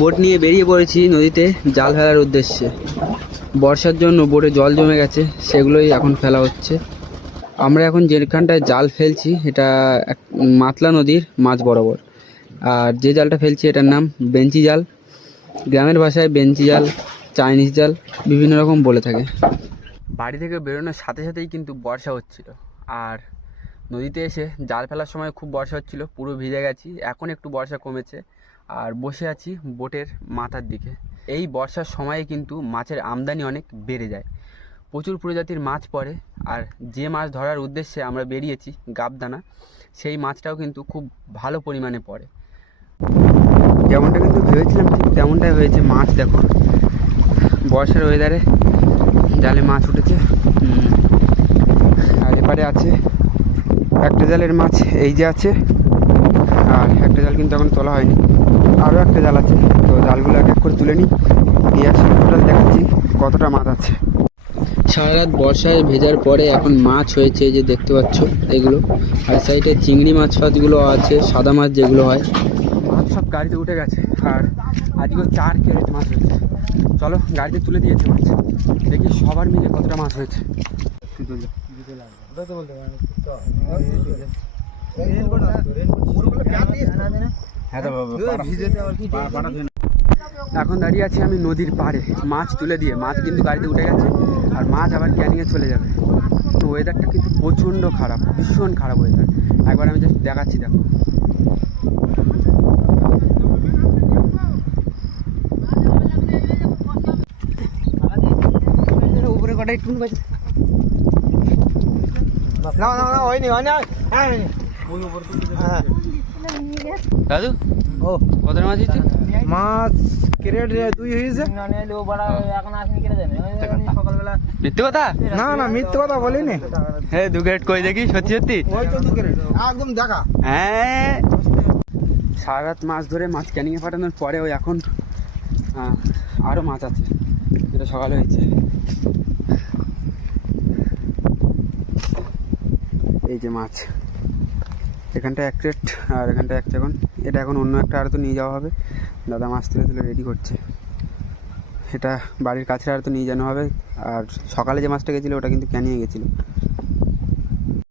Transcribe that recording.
Boat নিয়ে বেরিয়ে পড়েছি নদীতে জাল ফেলার উদ্দেশ্যে। বর্ষার জন্য বোটে জল জমে গেছে, সেগুলোই এখন ফেলা হচ্ছে। আমরা এখন যেখানটায় জাল ফেলছি এটা মাতলা নদীর মাঝ বরাবর। আর যে জালটা ফেলছি এটার নাম বেঞ্চি জাল। গ্রামের ভাষায় বেঞ্চি জাল, চাইনিজ জাল বিভিন্ন রকম বলে থাকে। বাড়ি থেকে বেরোনোর সাথে সাথেই কিন্তু বর্ষা হচ্ছিল। আর নদীতে এসে জাল ফেলার সময় খুব বর্ষা হচ্ছিল, পুরো ভিজে গেছি। এখন একটু বর্ষা কমেছে আর বসে আছি বোটের মাথার দিকে। এই বর্ষার সময়ে কিন্তু মাছের আমদানি অনেক বেড়ে যায়, প্রচুর প্রজাতির মাছ পড়ে। আর যে মাছ ধরার উদ্দেশ্যে আমরা বেরিয়েছি গাবদানা, সেই মাছটাও কিন্তু খুব ভালো পরিমাণে পড়ে। যেমনটা কিন্তু ভেবেছিলাম ঠিক তেমনটাই হয়েছে। মাছ দেখো, বর্ষার ওয়েদারে জালে মাছ উঠেছে। আর এপারে আছে একটা জালের মাছ, এই যে আছে। আর একটা জাল কিন্তু এখন তোলা হয়নি, আরও একটা জাল আছে। তো জালগুলো এক এক করে তুলে নিই, নিয়ে আসি টোটাল দেখাচ্ছি কতটা মাছ আছে। সারা রাত বর্ষায় ভেজার পরে এখন মাছ হয়েছে, যে দেখতে পাচ্ছ এগুলো। আর সাইডে চিংড়ি মাছ ফাছগুলো আছে, সাদা মাছ যেগুলো হয়। মাছ সব গাড়িতে উঠে গেছে। আর আজকেও 4 ক্যারেট মাছ হয়েছে। চলো গাড়িতে তুলে দিয়েছে মাছ, দেখি সবার মিলে কতটা মাছ হয়েছে। এখন দাঁড়িয়ে আছি আমি নদীর পাড়ে, মাছ তুলে দিয়ে। মাছ কিন্তু গাড়িতে উঠে গেছে আর মাছ আবার ক্যানিংয়ে চলে যাবে। তো ওয়েদারটা কিন্তু প্রচণ্ড খারাপ, ভীষণ খারাপ ওয়েদার। একবার আমি জাস্ট দেখাচ্ছি, দেখো। উপরে কটাই টুন বাজে না না না, হয়নি হয়নি। দাদু ও কত মাছ হয়েছে? মাছ ক্যারেট 2 হয়েছে। মিথ্যে কথা? না না, মিথ্যে কথা বলিনি। হ্যাঁ 2 ক্যারেট কই দেখি, সত্যি সত্যি? ওই তো 2 ক্যারেট একদম দেখা। হ্যাঁ, সারা রাত মাছ ধরে মাছ ক্যানিংয়ে পাঠানোর পরে ওই এখন আরও মাছ আছে, যেটা সকালে হয়েছে। এই যে মাছ, এখানটা 1 ক্রেট আর এখানটা 1 চাগন। এটা এখন অন্য একটা আড়তে নিয়ে যাওয়া হবে। দাদা মাছ তুলে তুলে রেডি করছে। এটা বাড়ির কাছের আড়তে নিয়ে যাওয়া হবে। আর সকালে যে মাছটা গেছিলো ওটা কিন্তু ক্যানিংয়ে গেছিলো।